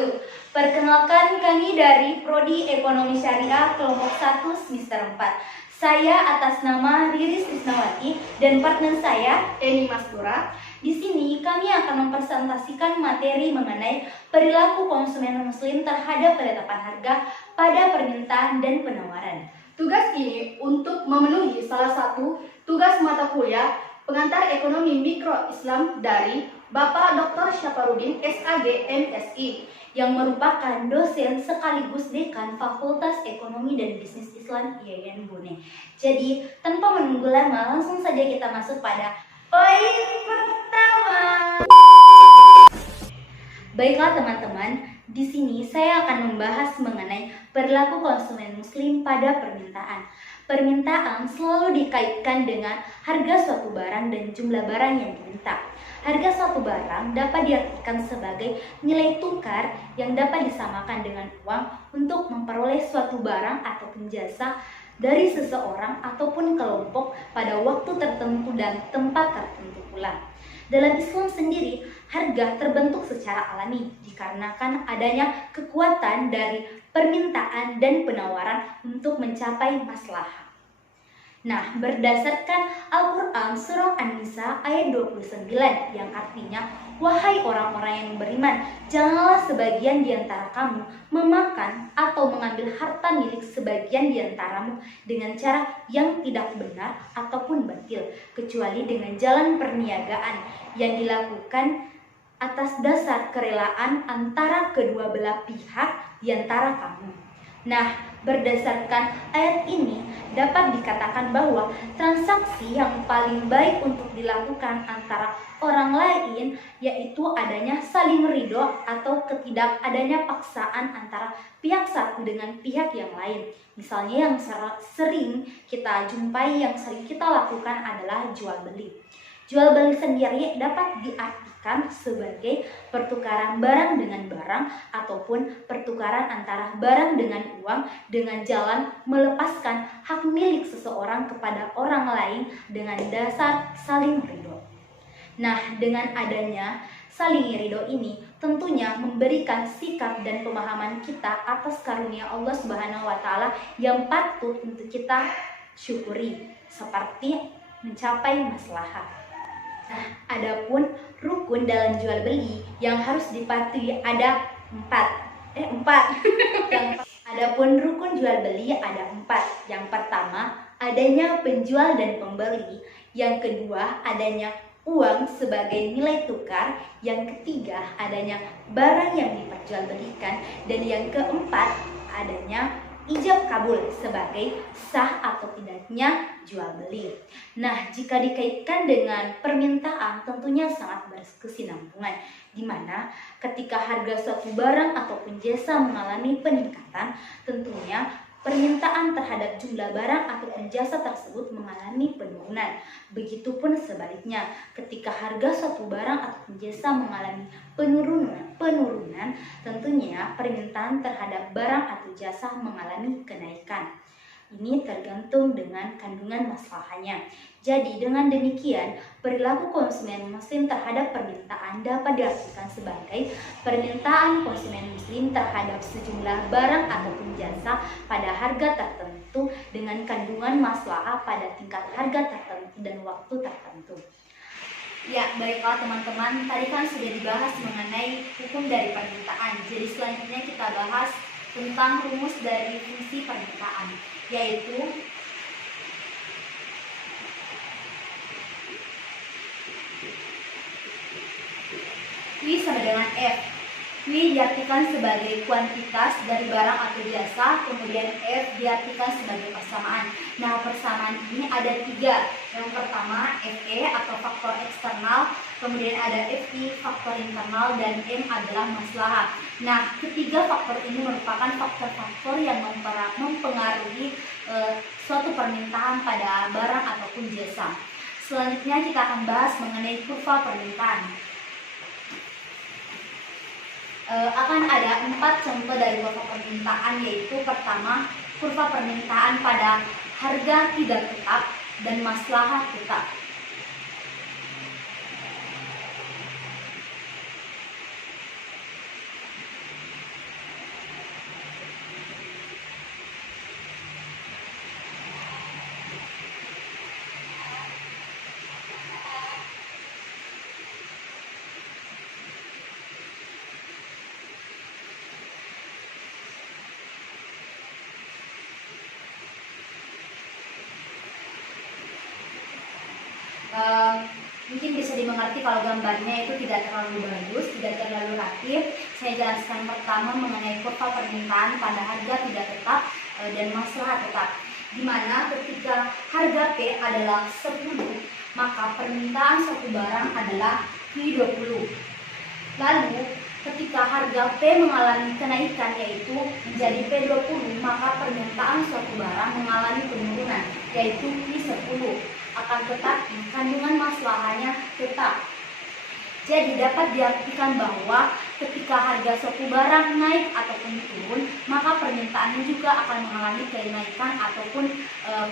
wabarakatuh. Perkenalkan, kami dari Prodi Ekonomi Syariah kelompok 1 semester 4. Saya atas nama Riris Krisnawati dan partner saya Eni Mastura. Di sini kami akan mempresentasikan materi mengenai perilaku konsumen muslim terhadap penetapan harga pada permintaan dan penawaran. Tugas ini untuk memenuhi salah satu tugas mata kuliah pengantar ekonomi mikro Islam dari Bapak Dr. Syaparudin SAG MSI yang merupakan dosen sekaligus dekan Fakultas Ekonomi dan Bisnis Islam IAIN Bone. Jadi, tanpa menunggu lama, langsung saja kita masuk pada poin pertama. Baiklah teman-teman, di sini saya akan membahas mengenai perilaku konsumen muslim pada permintaan. Permintaan selalu dikaitkan dengan harga suatu barang dan jumlah barang yang diminta. Harga suatu barang dapat diartikan sebagai nilai tukar yang dapat disamakan dengan uang untuk memperoleh suatu barang ataupun jasa dari seseorang ataupun kelompok pada waktu tertentu dan tempat tertentu pula. Dalam Islam sendiri, harga terbentuk secara alami dikarenakan adanya kekuatan dari permintaan dan penawaran untuk mencapai maslahah. Nah, berdasarkan Al-Quran Surah An-Nisa ayat 29 yang artinya, wahai orang-orang yang beriman, janganlah sebagian di antara kamu memakan atau mengambil harta milik sebagian di antaramu dengan cara yang tidak benar ataupun batil, kecuali dengan jalan perniagaan yang dilakukan atas dasar kerelaan antara kedua belah pihak di antara kamu. Nah, berdasarkan ayat ini dapat dikatakan bahwa transaksi yang paling baik untuk dilakukan antara orang lain yaitu adanya saling ridho atau ketidakadanya paksaan antara pihak satu dengan pihak yang lain. Misalnya yang sering kita jumpai, yang sering kita lakukan adalah jual beli. Jual beli sendiri dapat diartikan sebagai pertukaran barang dengan barang ataupun pertukaran antara barang dengan uang dengan jalan melepaskan hak milik seseorang kepada orang lain dengan dasar saling ridho. Nah, dengan adanya saling ridho ini tentunya memberikan sikap dan pemahaman kita atas karunia Allah Subhanahu wa taala yang patut untuk kita syukuri, seperti mencapai maslahah. Nah, adapun rukun dalam jual beli yang harus dipatuhi ada empat. Adapun rukun jual beli ada 4. Yang pertama, adanya penjual dan pembeli. Yang kedua, adanya uang sebagai nilai tukar. Yang ketiga, adanya barang yang diperjualbelikan. Dan yang keempat, adanya ijab kabul sebagai sah atau tidaknya jual beli. Nah, jika dikaitkan dengan permintaan tentunya sangat berkesinambungan, di mana ketika harga suatu barang ataupun jasa mengalami peningkatan, tentunya permintaan terhadap jumlah barang ataupun jasa tersebut mengalami penurunan. Begitupun sebaliknya, ketika harga suatu barang ataupun jasa mengalami penurunan, tentunya permintaan terhadap barang atau jasa mengalami kenaikan. Ini tergantung dengan kandungan masalahnya. Jadi dengan demikian, perilaku konsumen muslim terhadap permintaan dapat diartikan sebagai permintaan konsumen muslim terhadap sejumlah barang ataupun jasa pada harga tertentu dengan kandungan maslahah pada tingkat harga tertentu dan waktu tertentu. Ya, baiklah teman-teman, tadi kan sudah dibahas mengenai hukum dari permintaan. Jadi selanjutnya kita bahas tentang rumus dari fungsi permintaan, yaitu Q sama dengan F. Q diartikan sebagai kuantitas dari barang atau jasa, kemudian F diartikan sebagai persamaan. Nah, persamaan ini ada 3. Yang pertama FE atau faktor eksternal, kemudian ada FI faktor internal, dan M adalah maslahah. Nah, ketiga faktor ini merupakan faktor-faktor yang mempengaruhi suatu permintaan pada barang ataupun jasa. Selanjutnya kita akan bahas mengenai kurva permintaan. Akan ada 4 contoh dari kurva permintaan, yaitu pertama, kurva permintaan pada harga tidak tetap dan maslahah tetap. seperti kalau gambarnya itu tidak terlalu bagus, tidak terlalu rapi, saya jelaskan pertama mengenai kurva permintaan pada harga tidak tetap dan maslahat tetap. Di mana ketika harga P adalah 10, maka permintaan suatu barang adalah Q20. Lalu ketika harga P mengalami kenaikan yaitu menjadi P20, maka permintaan suatu barang mengalami penurunan yaitu Q10. Akan tetapi kandungan maslahatnya tetap. Jadi dapat diartikan bahwa ketika harga suatu barang naik ataupun turun, maka permintaannya juga akan mengalami kenaikan ataupun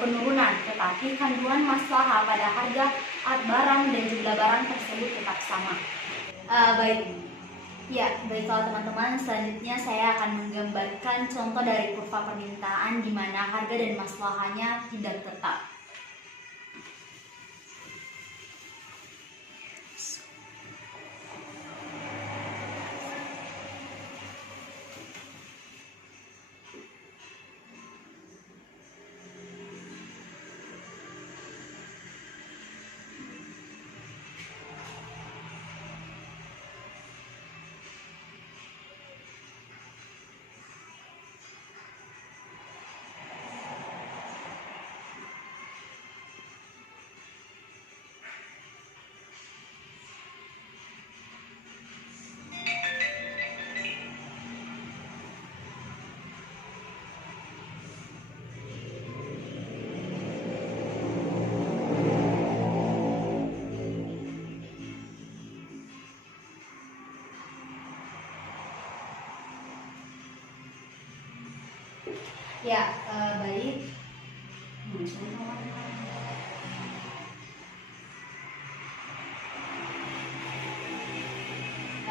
penurunan. Tetapi kandungan maslahat pada harga barang dan jumlah barang tersebut tetap sama. Baiklah teman-teman, selanjutnya saya akan menggambarkan contoh dari kurva permintaan di mana harga dan maslahatnya tidak tetap. Baik.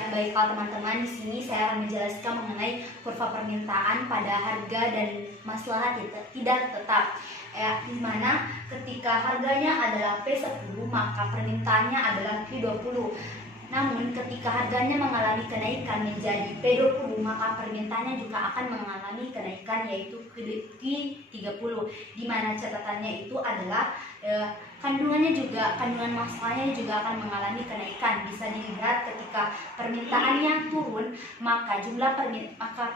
Baiklah teman-teman, di sini saya akan menjelaskan mengenai kurva permintaan pada harga dan maslahat tidak tetap. Di mana ketika harganya adalah P10, maka permintaannya adalah Q20. Namun ketika harganya mengalami kenaikan menjadi P20, maka permintaannya juga akan mengalami kenaikan yaitu Q30. Di mana catatannya itu adalah kandungan masalahnya juga akan mengalami kenaikan. Bisa dilihat ketika permintaannya turun, maka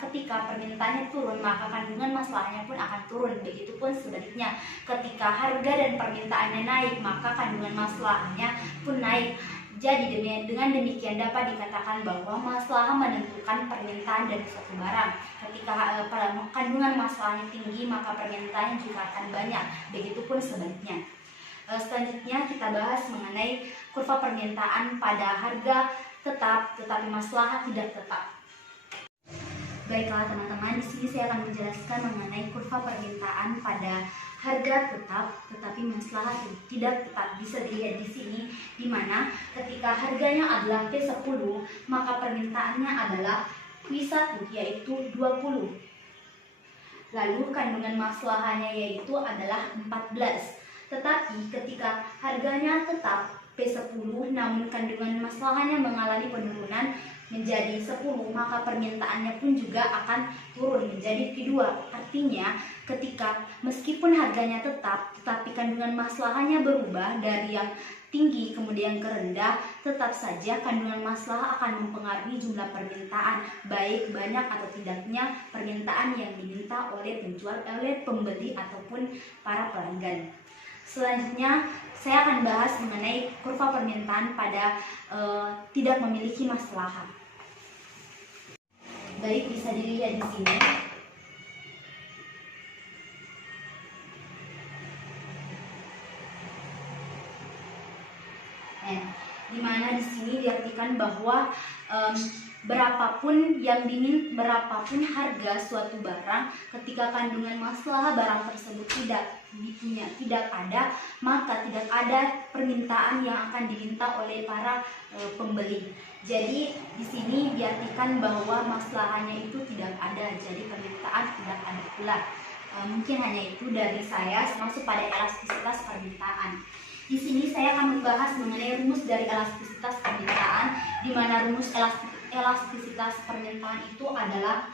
ketika permintaannya turun, maka kandungan masalahnya pun akan turun. Begitupun sebaliknya, ketika harga dan permintaannya naik, maka kandungan masalahnya pun naik. Jadi dengan demikian dapat dikatakan bahwa masalah menentukan permintaan dari suatu barang. Ketika kandungan masalahnya tinggi, maka permintaannya juga akan banyak. Begitupun sebaliknya. Selanjutnya kita bahas mengenai kurva permintaan pada harga tetap tetapi masalah tidak tetap. Baiklah teman-teman, di sini saya akan menjelaskan mengenai kurva permintaan pada harga tetap tetapi masalah tidak tetap. Bisa dilihat di sini, di mana ketika harganya adalah P10, maka permintaannya adalah Q1 yaitu 20. Lalu kandungan masalahnya yaitu adalah 14. Tetapi ketika harganya tetap P10 namun kandungan masalahnya mengalami penurunan menjadi 10, maka permintaannya pun juga akan turun menjadi Q2. Artinya ketika meskipun harganya tetap tetapi kandungan masalahnya berubah dari yang tinggi kemudian ke rendah, tetap saja kandungan masalah akan mempengaruhi jumlah permintaan, baik banyak atau tidaknya permintaan yang diminta oleh pembeli ataupun para pelanggan. Selanjutnya saya akan bahas mengenai kurva permintaan pada tidak memiliki maslahat. Baik, bisa dilihat di sini. Dimana di sini diartikan bahwa berapapun harga suatu barang, ketika kandungan masalah barang tersebut tidak ada, maka tidak ada permintaan yang akan diminta oleh para pembeli. Jadi di sini diartikan bahwa masalahnya itu tidak ada, jadi permintaan tidak ada pula. Mungkin hanya itu dari saya masuk pada elastisitas permintaan. Di sini saya akan membahas mengenai rumus dari elastisitas permintaan, di mana rumus elastisitas permintaan itu adalah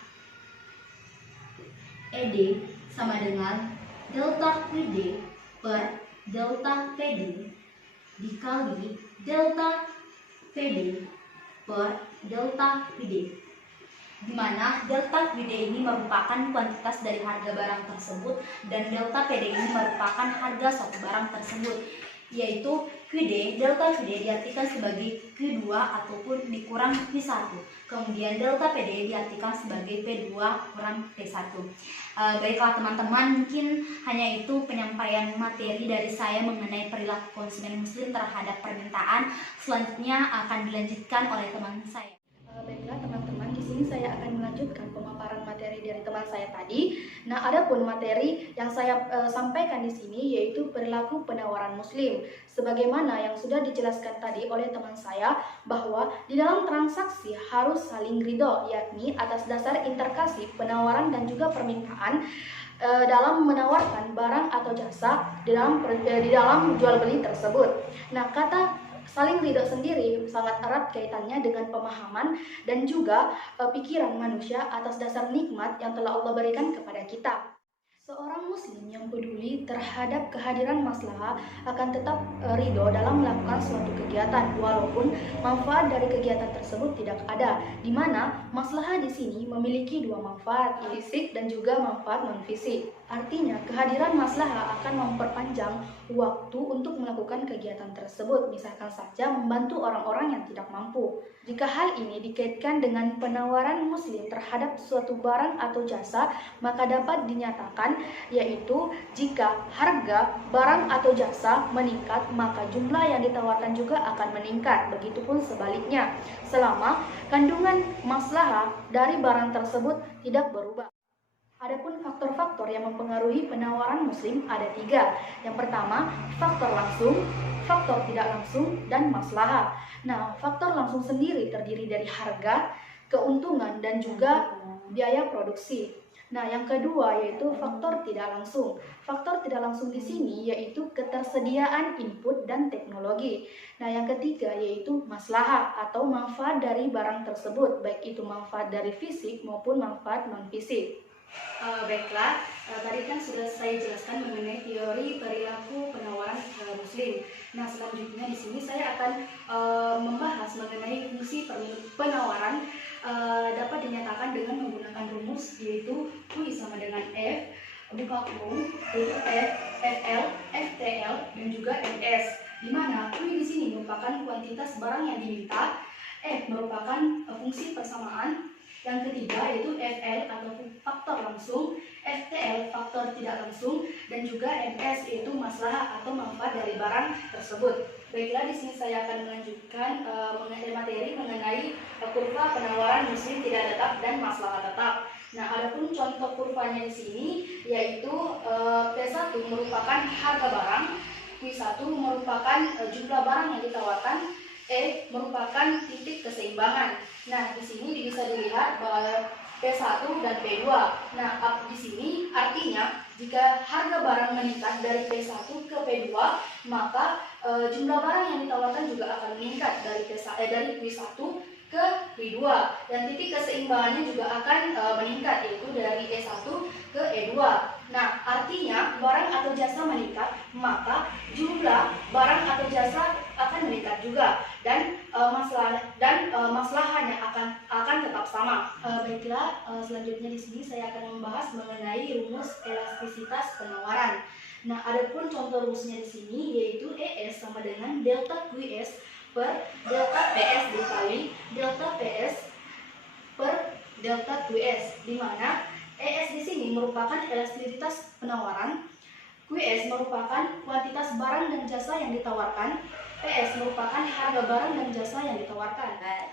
ED sama dengan delta QD per delta PD dikali delta PD per delta PD, di mana delta PD ini merupakan kuantitas dari harga barang tersebut dan delta PD ini merupakan harga suatu barang tersebut, yaitu delta QD diartikan sebagai Q2 ataupun dikurang Q1. Kemudian delta PD diartikan sebagai P2 kurang P1. Baiklah teman-teman, mungkin hanya itu penyampaian materi dari saya mengenai perilaku konsumen muslim terhadap permintaan. Selanjutnya akan dilanjutkan oleh teman saya. Baiklah teman-teman, di sini saya akan melanjutkan pemaparan materi dari teman saya tadi. Nah, adapun materi yang saya sampaikan di sini yaitu perilaku penawaran muslim. Sebagaimana yang sudah dijelaskan tadi oleh teman saya bahwa di dalam transaksi harus saling ridho, yakni atas dasar interkasih penawaran dan juga permintaan dalam menawarkan barang atau jasa di dalam jual beli tersebut. Nah, kata saling ridho sendiri sangat erat kaitannya dengan pemahaman dan juga pikiran manusia atas dasar nikmat yang telah Allah berikan kepada kita. Seorang muslim yang peduli terhadap kehadiran maslahah akan tetap ridho dalam melakukan suatu kegiatan walaupun manfaat dari kegiatan tersebut tidak ada, di mana maslahah di sini memiliki dua manfaat, fisik dan juga manfaat non-fisik. Artinya kehadiran maslahah akan memperpanjang waktu untuk melakukan kegiatan tersebut, misalkan saja membantu orang-orang yang tidak mampu. Jika hal ini dikaitkan dengan penawaran muslim terhadap suatu barang atau jasa, maka dapat dinyatakan yaitu jika harga barang atau jasa meningkat, maka jumlah yang ditawarkan juga akan meningkat. Begitupun sebaliknya, selama kandungan maslahah dari barang tersebut tidak berubah. Adapun faktor-faktor yang mempengaruhi penawaran muslim ada 3. Yang pertama, faktor langsung, faktor tidak langsung, dan maslahah. Nah, faktor langsung sendiri terdiri dari harga, keuntungan, dan juga biaya produksi. Nah, yang kedua yaitu faktor tidak langsung. Faktor tidak langsung di sini yaitu ketersediaan input dan teknologi. Nah, yang ketiga yaitu maslahah atau manfaat dari barang tersebut, baik itu manfaat dari fisik maupun manfaat non-fisik. Baiklah, tadi kan sudah saya jelaskan mengenai teori perilaku penawaran muslim. Nah, selanjutnya di sini saya akan membahas mengenai fungsi penawaran dapat dinyatakan dengan menggunakan rumus yaitu Q sama dengan F, buka kurung, yaitu F, FL, FTL, dan juga FS. Di mana Q di sini merupakan kuantitas barang yang diminta, F merupakan fungsi persamaan. Yang ketiga yaitu FL atau faktor langsung, FTL faktor tidak langsung, dan juga MS yaitu maslahah atau manfaat dari barang tersebut. Baiklah, di sini saya akan melanjutkan mengenai materi mengenai kurva penawaran muslim tidak tetap dan maslahah tetap. Nah, adapun contoh kurvanya di sini yaitu P1 merupakan harga barang, Q1 merupakan jumlah barang yang ditawarkan, E merupakan titik keseimbangan. Nah, di sini bisa dilihat bahwa P1 dan P2. Nah, di sini artinya jika harga barang meningkat dari P1 ke P2, maka jumlah barang yang ditawarkan juga akan meningkat dari Q1 ke Q2, dan titik keseimbangannya juga akan meningkat yaitu dari E1 ke E2. Nah, artinya barang atau jasa meningkat, maka jumlah barang atau jasa akan meningkat juga, dan masalahnya akan tetap sama. Baiklah, selanjutnya di sini saya akan membahas mengenai rumus elastisitas penawaran. Nah, adapun contoh rumusnya di sini yaitu ES sama dengan delta QS per delta PS dikali delta PS per delta QS, di mana ES di sini merupakan elastisitas penawaran, QS merupakan kuantitas barang dan jasa yang ditawarkan, PS merupakan harga barang dan jasa yang ditawarkan.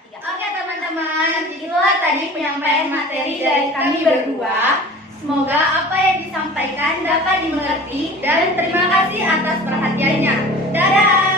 Oke teman-teman, itulah tadi penyampaian materi dari kami berdua. Semoga apa yang disampaikan dapat dimengerti dan terima kasih atas perhatiannya. Dadah!